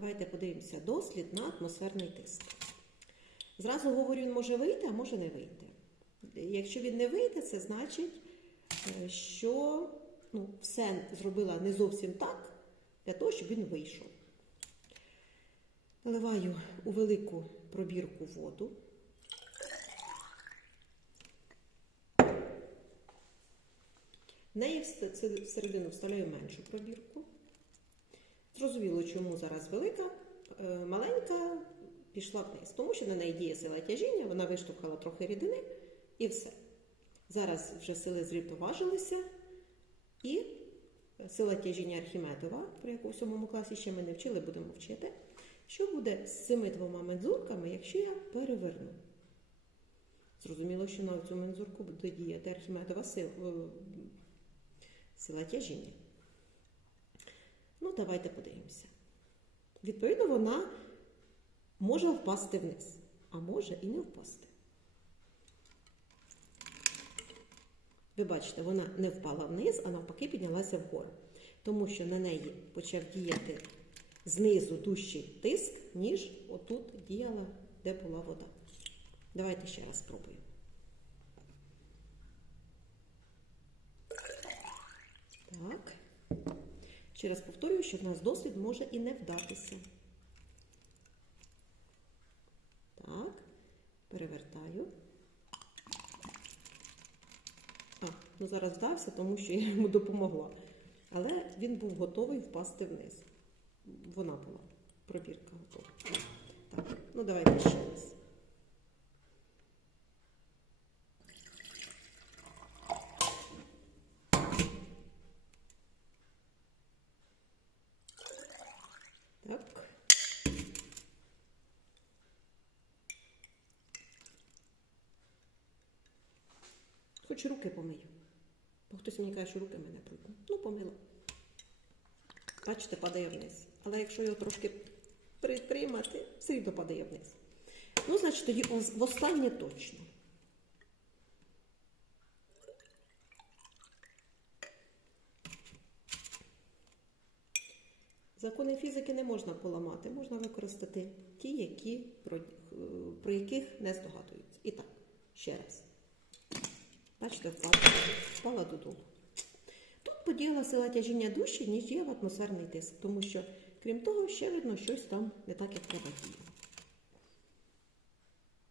Давайте подивимося дослід на атмосферний тиск. Зразу говорю, він може вийти, а може не вийти. Якщо він не вийде, це значить, е, що ну, все зробила не зовсім так, для того, щоб він вийшов. Наливаю у велику пробірку воду. В неї всередину вставляю меншу пробірку. Зрозуміло, чому зараз велика, е, маленька пішла вниз, тому що на неї діє сила тяжіння, вона виштовхала трохи рідини і все. Зараз вже сили зрівноважилися, і сила тяжіння Архімедова, про яку в сьомому класі ще ми не вчили, будемо вчити. Що буде з цими двома мензурками, якщо я переверну? Зрозуміло, що на цю мензурку буде діяти Архімедова сила, сила тяжіння. Давайте подивимося. Відповідно, вона може впасти вниз, а може і не впасти. Ви бачите, вона не впала вниз, а навпаки піднялася вгору. Тому що на неї почав діяти знизу дужчий тиск, ніж отут діяла, де була вода. Давайте ще раз спробуємо. Так. Ще раз повторюю, що в нас досвід може і не вдатися. Так, перевертаю. А, ну зараз вдався, тому що я йому допомогла. Але він був готовий впасти вниз. Вона була. Пробірка готова. Так, ну давайте ще раз. Так. Хоч руки помию. Бо хтось мені каже, що руки мене брудні. Ну, помила. Бачите, падає вниз. Але якщо його трошки притримати, все рівно падає вниз. Ну, значить, тоді оз- востаннє точно. Закони фізики не можна поламати, можна використати ті, які, про, е, про яких не здогадуються. І так, ще раз. Бачите, впала, впала додолу. Тут поділа сила тяжіння дужче, ніж є в атмосферний тиск, тому що, крім того, ще видно, щось там не так, як треба діє.